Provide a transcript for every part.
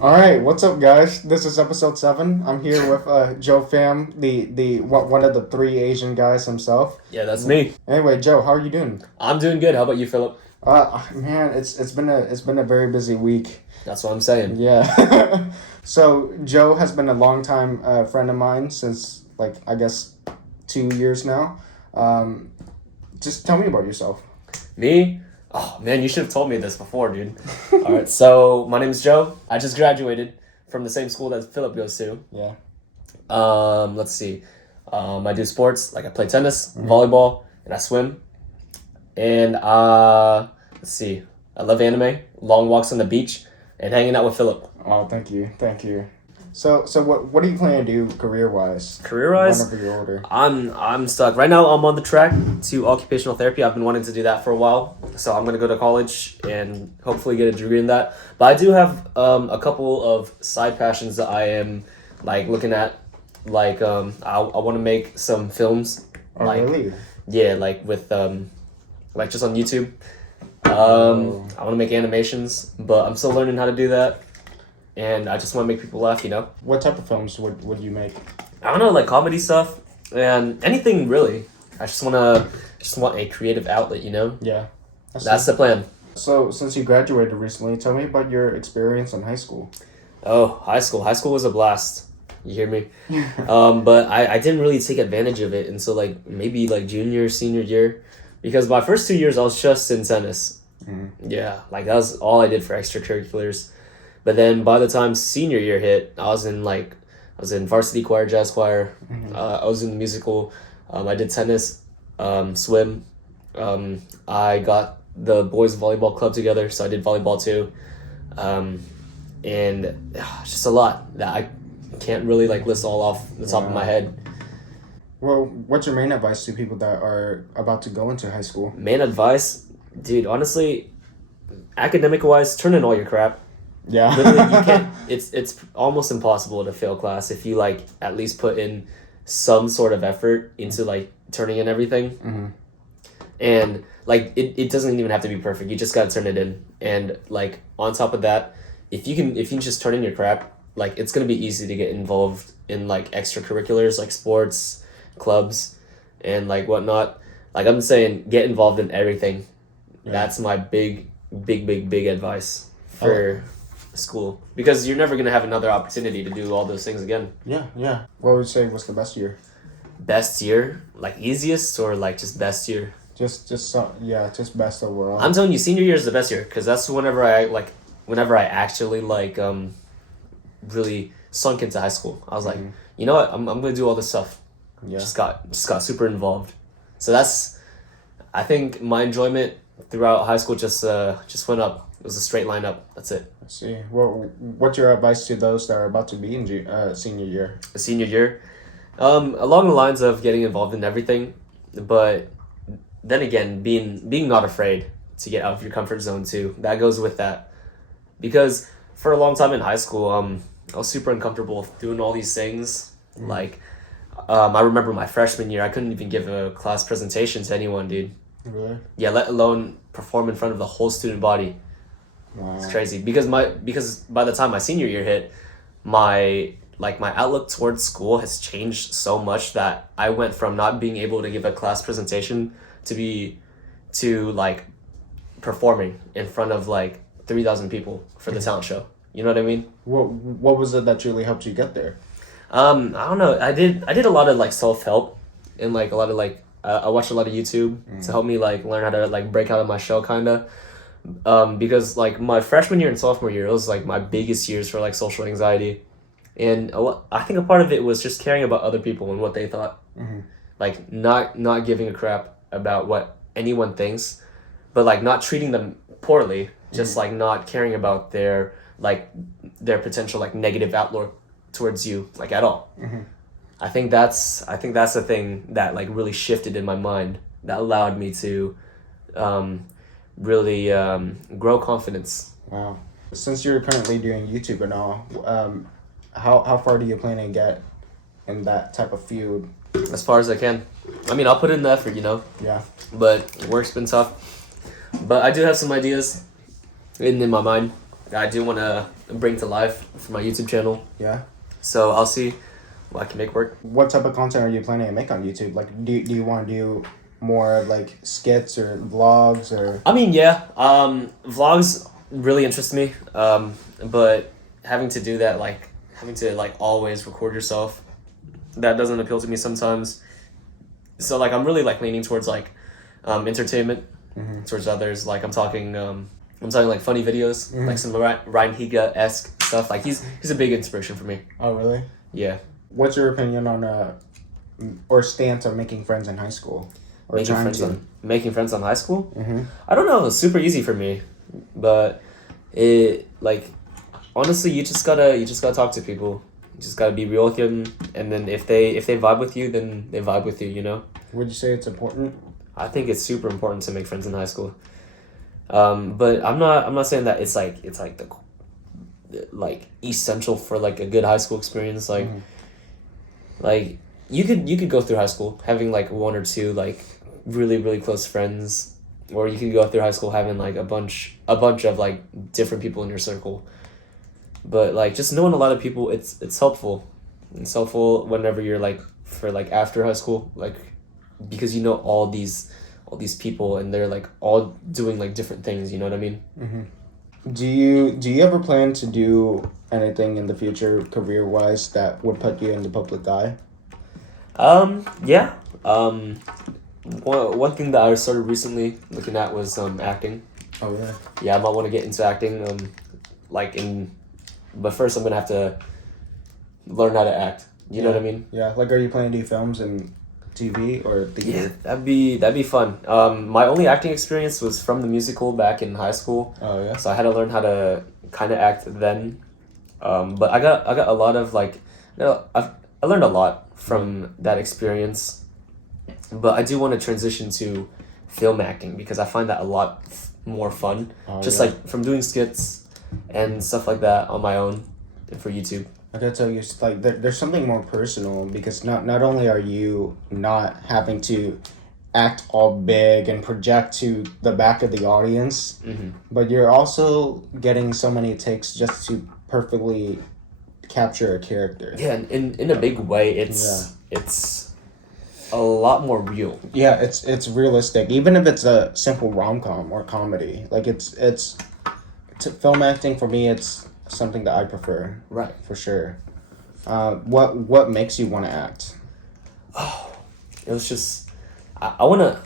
All right, what's up, guys? This is episode 7. I'm here with Joe Pham, the one of the three Asian guys himself. Yeah, that's me. Anyway, Joe, how are you doing? I'm doing good. How about you, Philip? Man, it's been a very busy week. That's what I'm saying. Yeah. So Joe has been a longtime friend of mine since I guess 2 years now. Just tell me about yourself. Me? Oh, man, you should have told me this before, dude. All right, so my name is Joe. I just graduated from the same school that Philip goes to. Yeah. Let's see. I do sports, like I play tennis, volleyball, and I swim. And let's see. I love anime, long walks on the beach, and hanging out with Philip. Oh, thank you. So what are you planning to do career-wise? Career-wise? Whenever you're older. I'm stuck. Right now, I'm on the track to occupational therapy. I've been wanting to do that for a while. So I'm going to go to college and hopefully get a degree in that. But I do have a couple of side passions that I am looking at. I want to make some films. Oh, really? Yeah, with just on YouTube. I want to make animations, but I'm still learning how to do that. And I just want to make people laugh, What type of films would you make? I don't know, comedy stuff and anything really. I just want a creative outlet, Yeah. That's the plan. So since you graduated recently, tell me about your experience in high school. Oh, high school. High school was a blast. You hear me? But I didn't really take advantage of it until maybe junior, senior year, because my first 2 years I was just in tennis. Mm-hmm. Yeah, that was all I did for extracurriculars. But then by the time senior year hit, I was in varsity choir, jazz choir. Mm-hmm. I was in the musical. I did tennis, swim. I got the boys volleyball club together, so I did volleyball too. And it's just a lot that I can't really list all off the top of my head. Well, what's your main advice to people that are about to go into high school? Main advice, dude, honestly, academic wise, turn in all your crap. Yeah. Literally, you can't. It's almost impossible to fail class if you at least put in some sort of effort into turning in everything. Mm-hmm. And it doesn't even have to be perfect. You just gotta turn it in. And on top of that, if you can just turn in your crap, it's gonna be easy to get involved in extracurriculars like sports, clubs, and whatnot. I'm saying, get involved in everything. Yeah. That's my big advice for school, because you're never gonna have another opportunity to do all those things again. Yeah. What would you say was the best year? Best year, easiest, or just best year? Just best overall. I'm telling you, senior year is the best year, because that's whenever I actually really sunk into high school. I was like, you know what, I'm gonna do all this stuff. Yeah. Just got super involved. So I think my enjoyment throughout high school just went up. It was a straight line up. That's it. I see. Well, what's your advice to those that are about to be in senior year? Senior year, along the lines of getting involved in everything, but then again, being not afraid to get out of your comfort zone too. That goes with that, because for a long time in high school, I was super uncomfortable doing all these things. I remember my freshman year, I couldn't even give a class presentation to anyone, dude. Really? Yeah, let alone perform in front of the whole student body. Wow. It's crazy, because by the time my senior year hit, my outlook towards school has changed so much that I went from not being able to give a class presentation to performing in front of 3,000 people for the talent show. You know what I mean? What was it that really helped you get there? I don't know. I did a lot of self-help, and a lot of I watched a lot of YouTube to help me learn how to break out of my shell kinda. Because my freshman year and sophomore year, it was my biggest years for social anxiety, and I think a part of it was just caring about other people and what they thought. Mm-hmm. Not giving a crap about what anyone thinks, but not treating them poorly, just not caring about their potential negative outlook towards you at all. Mm-hmm. I think that's the thing that really shifted in my mind, that allowed me to really grow confidence. Wow. Since you're currently doing YouTube and all, how far do you plan to get in that type of field? As far as I can. I mean, I'll put in the effort, Yeah. But work's been tough. But I do have some ideas in my mind. that I do want to bring to life for my YouTube channel. Yeah. So I'll see what I can make work. What type of content are you planning to make on YouTube? Like, do you want to do more like skits or vlogs or? I mean, yeah, vlogs really interest me, but having to do that, like having to like always record yourself, that doesn't appeal to me sometimes. So like I'm really like leaning towards like entertainment, towards others. Like I'm talking like funny videos, like some Ryan Higa-esque stuff. Like he's a big inspiration for me. Oh, really? Yeah. What's your opinion on or stance on making friends in high school? Or Making friends on high school? I don't know. It's super easy for me, but it like honestly, you just gotta talk to people. You just gotta be real with them, and then if they vibe with you, then they vibe with you. You know. Would you say it's important? I think it's super important to make friends in high school. But I'm not saying that it's like the like essential for like a good high school experience. Like you could go through high school having like one or two like really close friends, or you could go through high school having like a bunch of like different people in your circle. But like just knowing a lot of people, it's helpful. It's helpful whenever you're like for like after high school, like because you know all these people and they're like all doing like different things. You know what I mean? Do you ever plan to do anything in the future career wise that would put you in the public eye? Yeah. One thing that I started recently looking at was acting. Oh yeah. Yeah, I might want to get into acting. But first I'm gonna have to learn how to act. You know what I mean? Yeah. Like, are you planning to do films and TV or theater? Yeah, that'd be fun. My only acting experience was from the musical back in high school. Oh yeah. So I had to learn how to kind of act then. But I got a lot of like, I learned a lot from that experience. But I do want to transition to film acting because I find that a lot more fun. Like from doing skits and stuff like that on my own and for YouTube. I gotta tell you, it's like there's something more personal because not only are you not having to act all big and project to the back of the audience, but you're also getting so many takes just to perfectly capture a character. Yeah, in a big way, it's a lot more real. Yeah, it's realistic, even if it's a simple rom-com or comedy. Like film acting for me, it's something that I prefer. Right. For sure. What makes you want to act? Oh, it was just I wanna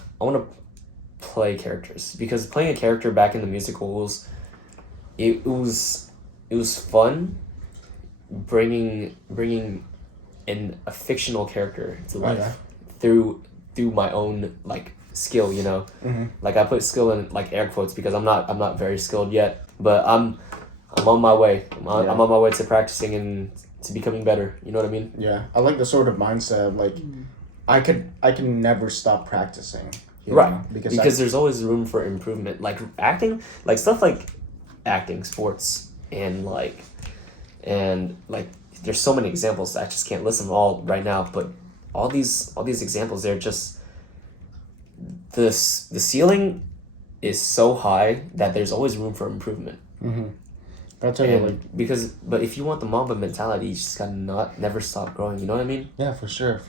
play characters because playing a character back in the musicals, it was fun. Bringing in a fictional character to life through my own like skill, you know. Like I put skill in like air quotes because I'm not very skilled yet, but I'm on my way. I'm on my way to practicing and to becoming better. You know what I mean? Yeah, I like the sort of mindset of like I can never stop practicing. Right. Know? Because there's always room for improvement. Like acting, like stuff like acting, sports, and there's so many examples. I just can't list them all right now, but all these examples, they're just the ceiling is so high that there's always room for improvement. I'll tell you, but if you want the Mamba mentality, you just gotta never stop growing. You know what I mean? Yeah, for sure.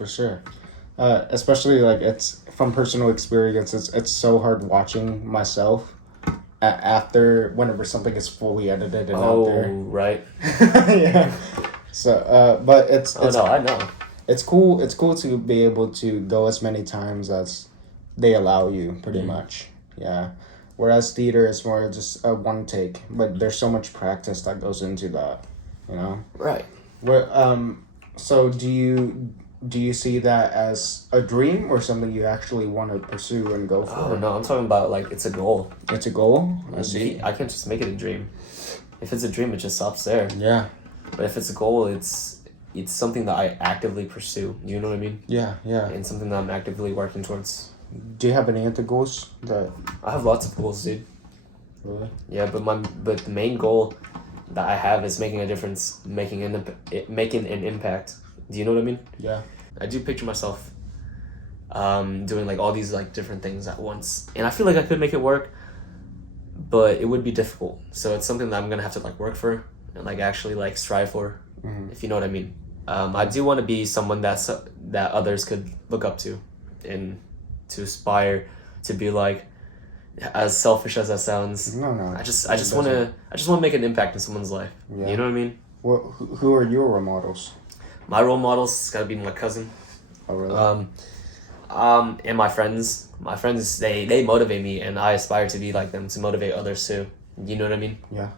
Especially like it's from personal experience. It's so hard watching myself after whenever something is fully edited and out there. Oh, right. Yeah. So, but it's no, I know. It's cool. It's cool to be able to go as many times as they allow you, pretty much. Yeah. Whereas theater is more just a one take, but there's so much practice that goes into that, you know. Right. So do you see that as a dream or something you actually want to pursue and go for? Oh no, I'm talking about like it's a goal. It's a goal? I see. I can't just make it a dream. If it's a dream, it just stops there. Yeah. But if it's a goal, it's something that I actively pursue. You know what I mean? Yeah. And something that I'm actively working towards. Do you have any other goals that? I have lots of goals, dude. Really? Yeah, but the main goal that I have is making a difference, making an impact. Do you know what I mean? Yeah. I do picture myself doing like all these like different things at once, and I feel like I could make it work, but it would be difficult. So it's something that I'm gonna have to like work for and like actually like strive for, if you know what I mean. I do want to be someone that others could look up to, and to aspire to be like. As selfish as that sounds, No, no. I just want to make an impact in someone's life. Yeah. You know what I mean? Well, who are your role models? My role models gotta be my cousin. Oh, really? And my friends. My friends, they motivate me, and I aspire to be like them, to motivate others too. You know what I mean? Yeah.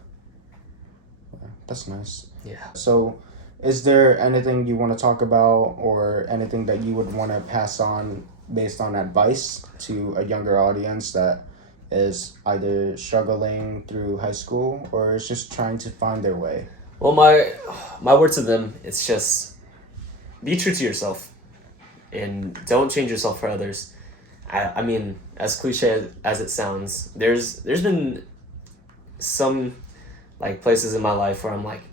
That's nice. Yeah. So, is there anything you want to talk about, or anything that you would want to pass on based on advice to a younger audience that is either struggling through high school or is just trying to find their way? Well, my word to them, it's just be true to yourself, and don't change yourself for others. I mean, as cliche as it sounds, there's been some like places in my life where I'm like,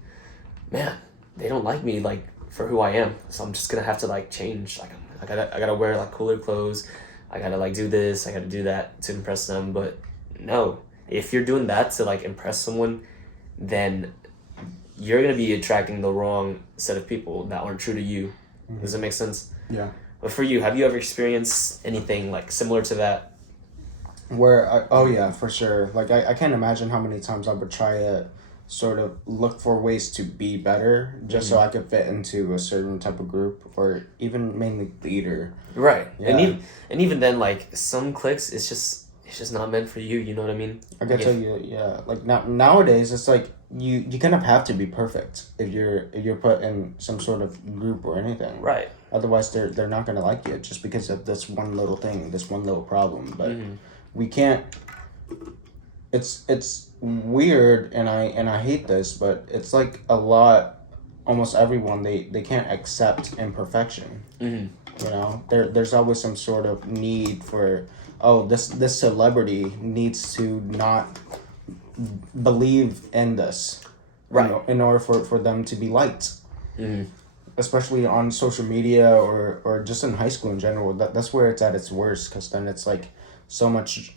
man, they don't like me like for who I am, so I'm just gonna have to like change. Like I gotta wear like cooler clothes. I gotta like do this. I gotta do that to impress them. But no, if you're doing that to like impress someone, then you're gonna be attracting the wrong set of people that aren't true to you. Does that make sense? Yeah. But for you, have you ever experienced anything like similar to that? Oh yeah, for sure. Like I can't imagine how many times I would try to sort of look for ways to be better just so I could fit into a certain type of group, or even mainly theater. Right. Yeah. And even then, like some cliques, it's just not meant for you. You know what I mean? I gotta tell you, yeah. Like nowadays, it's like you kind of have to be perfect if you're put in some sort of group or anything. Right. Otherwise, they're not gonna like you just because of this one little thing, this one little problem. But we can't. It's weird, and I hate this, but it's like a lot. Almost everyone, they can't accept imperfection. You know, there's always some sort of need for, oh, this celebrity needs to not believe in this, Right. in order for them to be liked. Especially on social media, or just in high school in general. That's where it's at its worst, because then it's like so much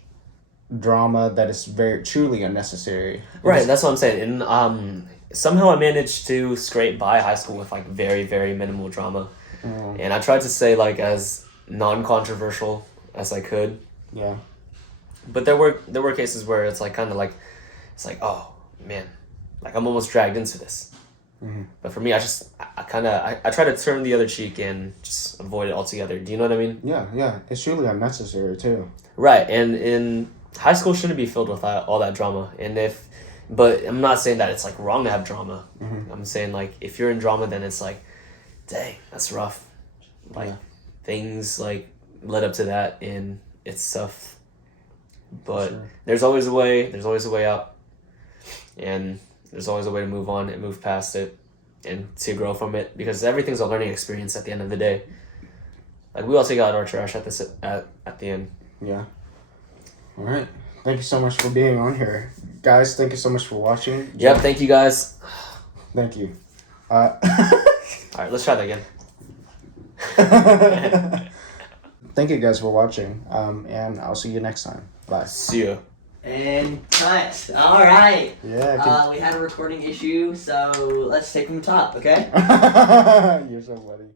drama that is very truly unnecessary. Right. That's what I'm saying. And somehow I managed to scrape by high school with like very, very minimal drama. And I tried to say like as non-controversial as I could. Yeah. But there were cases where it's like kind of like, it's like, oh man, like I'm almost dragged into this. But for me, I try to turn the other cheek and just avoid it altogether. Do you know what I mean? Yeah. It's truly unnecessary too. Right. And in high school shouldn't be filled with all that drama. But I'm not saying that it's like wrong to have drama. I'm saying like if you're in drama, then it's like, dang, that's rough. Like things like led up to that, and it's tough. But there's always a way. There's always a way out, and there's always a way to move on and move past it, and to grow from it, because everything's a learning experience at the end of the day. Like we all take out our trash at the end. Yeah. All right. Thank you so much for being on here, guys. Thank you so much for watching. Yep. Thank you guys. Thank you. All right. Let's try that again. Thank you guys for watching. And I'll see you next time. Bye. See ya. And cut. All right. Yeah. We had a recording issue, so let's take from the top, okay? You're so funny.